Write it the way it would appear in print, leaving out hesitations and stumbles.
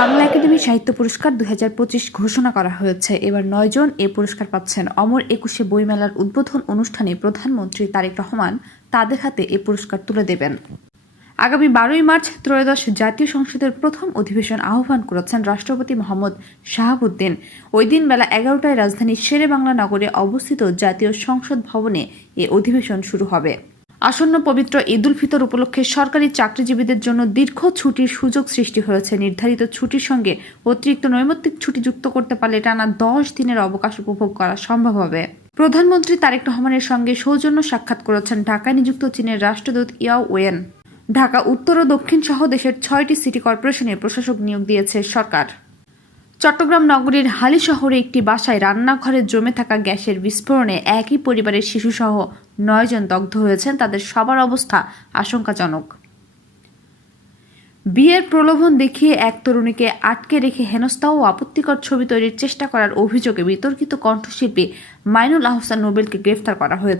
Bangla academy সাহিত্য পুরস্কার 2025 ঘোষণা করা হয়েছে। এবার 9 জন এ পুরস্কার পাচ্ছেন। অমর একুশে বইমেলার উদ্বোধন অনুষ্ঠানে প্রধানমন্ত্রী তারেক রহমান তাদের হাতে এ পুরস্কার তুলে দেবেন। আগামী 12ই মার্চ ত্রয়োদশ জাতীয় সংসদের প্রথম অধিবেশন আহ্বান করেছেন রাষ্ট্রপতি মোহাম্মদ শাহাবুদ্দিন। ওই দিন বেলা 11টায় রাজধানীর শেরেবাংলা নগরে অবস্থিত জাতীয় সংসদ ভবনে এ অধিবেশন শুরু হবে। আসন্ন পবিত্র ঈদ উল ফিতর উপলক্ষে সরকারি চাকরিজীবীদের জন্য দীর্ঘ ছুটির সুযোগ সৃষ্টি হয়েছে। নির্ধারিত ছুটির সঙ্গে অতিরিক্ত নৈমিত্তিক ছুটি যুক্ত করতে পারলে টানা 10 দিনের অবকাশ উপভোগ করা সম্ভব হবে। প্রধানমন্ত্রী তারেক রহমানের সঙ্গে সৌজন্য সাক্ষাৎ করেছেন ঢাকায় নিযুক্ত চীনের রাষ্ট্রদূত ইয়াও ওয়েন। ঢাকা উত্তর ও দক্ষিণ সহ দেশের 6টি সিটি কর্পোরেশনে প্রশাসক নিয়োগ দিয়েছে সরকার। চট্টগ্রাম নগরীর হালি শহরে একটি বাসায় রান্নাঘরে জমে থাকা গ্যাসের বিস্ফোরণে একই পরিবারের শিশুসহ 9 জন দগ্ধ হয়েছেন। তাদের সবার অবস্থা আশঙ্কাজনক। বিয়ের প্রলোভন দেখিয়ে এক তরুণীকে আটকে রেখে হেনস্থা ও আপত্তিকর ছবি তৈরির চেষ্টা করার অভিযোগে বিতর্কিত কণ্ঠশিল্পী মাইনুল আহসান নোবেলকে গ্রেফতার করা হয়েছে।